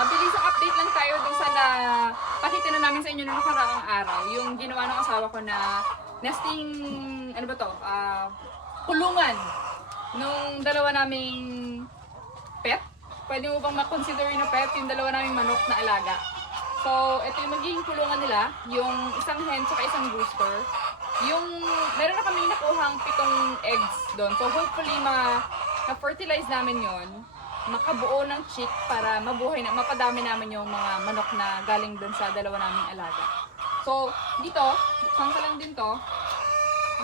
Mabilis ang update lang tayo dun sa pakita na namin sa inyo noong nakaraang araw. Yung ginawa ng asawa ko na nesting, ano ba to? Kulungan nung dalawa naming pet. Pwede mo bang makonsider na pet yung dalawa naming manok na alaga? So, ito yung magiging kulungan nila. Yung isang hen at isang rooster. Meron na kami nakuhang 7 eggs doon. So, hopefully, ma-fertilize namin yon, makabuo ng chick para mabuhay na, mapadami namin yung mga manok na galing doon sa dalawa naming alaga. So, dito, buksan ko lang din to.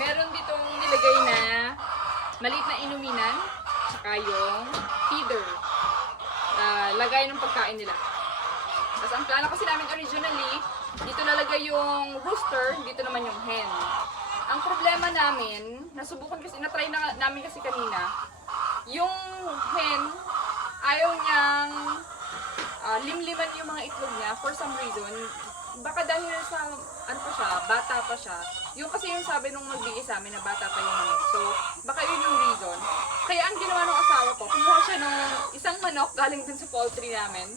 Meron ditong nilagay na maliit na inuminan, saka yung feeder. Lagay ng pagkain nila. Tapos ang plano kasi namin originally, dito nalagay yung rooster, dito naman yung hen. Ang problema namin, nasubukan kasi, na-try na namin kasi kanina, yung hen, ayaw niyang limliman yung mga itlog niya for some reason. Baka dahil sa, ano pa siya, bata pa siya. Yung kasi yung sabi nung magbigay sa amin na bata pa yung manok. So, baka yun yung reason. Kaya ang ginawa ng asawa ko, kumuha siya ng isang manok galing dun sa poultry namin.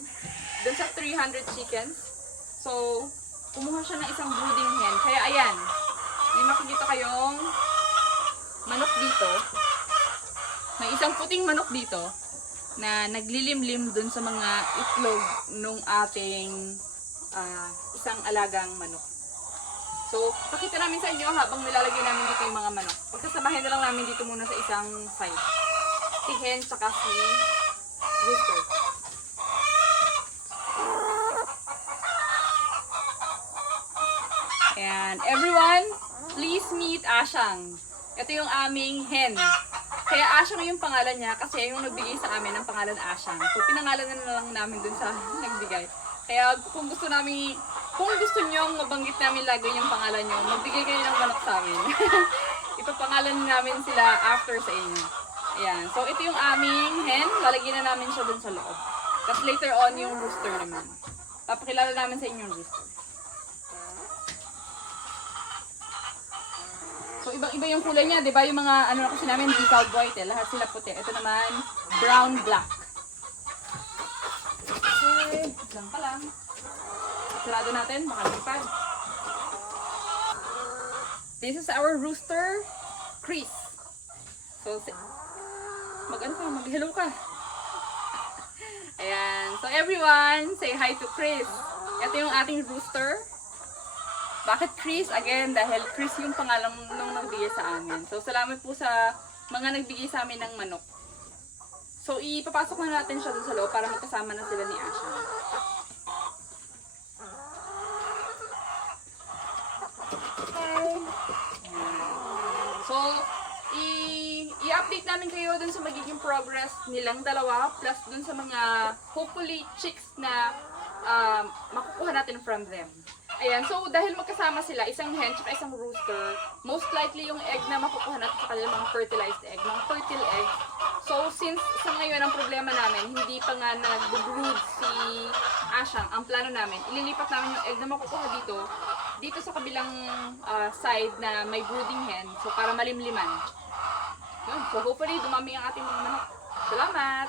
Dun sa 300 chickens. So, kumuha siya ng isang brooding hen. Kaya ayan, may makikita kayong manok dito. May isang puting manok dito na naglilimlim dun sa mga itlog nung ating isang alagang manok. So, pakita namin sa inyo habang nilalagay namin dito yung mga manok. Pagsasamahin na lang namin dito muna sa isang side. Si hen tsaka si rooster. And everyone, please meet Ashang. Ito yung aming hen. Kaya Ashang yung pangalan niya kasi yung nagbigay sa amin ng pangalan Ashang. So, pinangalanan na lang namin dun sa nagbigay. Kaya kung gusto nyo mabanggit namin lagi yung pangalan nyo, magbigay kayo ng manok sa amin. Ipapangalan namin sila after sa inyo. Ayan. So, ito yung aming hen. Lalagyan na namin siya dun sa loob. Tapos later on, yung rooster naman. Papakilala namin sa inyo yung rooster. So, ibang-iba yung kulay niya. Diba yung mga, ano na kasi namin, decal white eh. Lahat sila puti. Ito naman, brown, black. Okay. Lang pa lang. Sarado natin, makalipad. This is our rooster, Chris. So, mag-hello ka. Ayan. So, everyone, say hi to Chris. Ito yung ating rooster. Bakit Chris? Again, dahil Chris yung pangalan nung nagbigay sa amin. So, salamat po sa mga nagbigay sa amin ng manok. So, ipapasok na natin siya dun sa loob para magkasama na sila ni Asha. So, i-update namin kayo dun sa magiging progress nilang dalawa plus dun sa mga hopefully chicks na makukuha natin from them. Ayan, so dahil magkasama sila, isang hen at isang rooster, most likely yung egg na makukuha natin sa kanila mga fertilized egg, mga fertile egg. So since sa ngayon ang problema namin, hindi pa nga nag-brood si Ashang, ang plano namin, ililipat namin yung egg na makukuha dito sa kabilang side na may brooding hen, so para malimliman. Yun, so hopefully dumami ang ating mga manok. Salamat!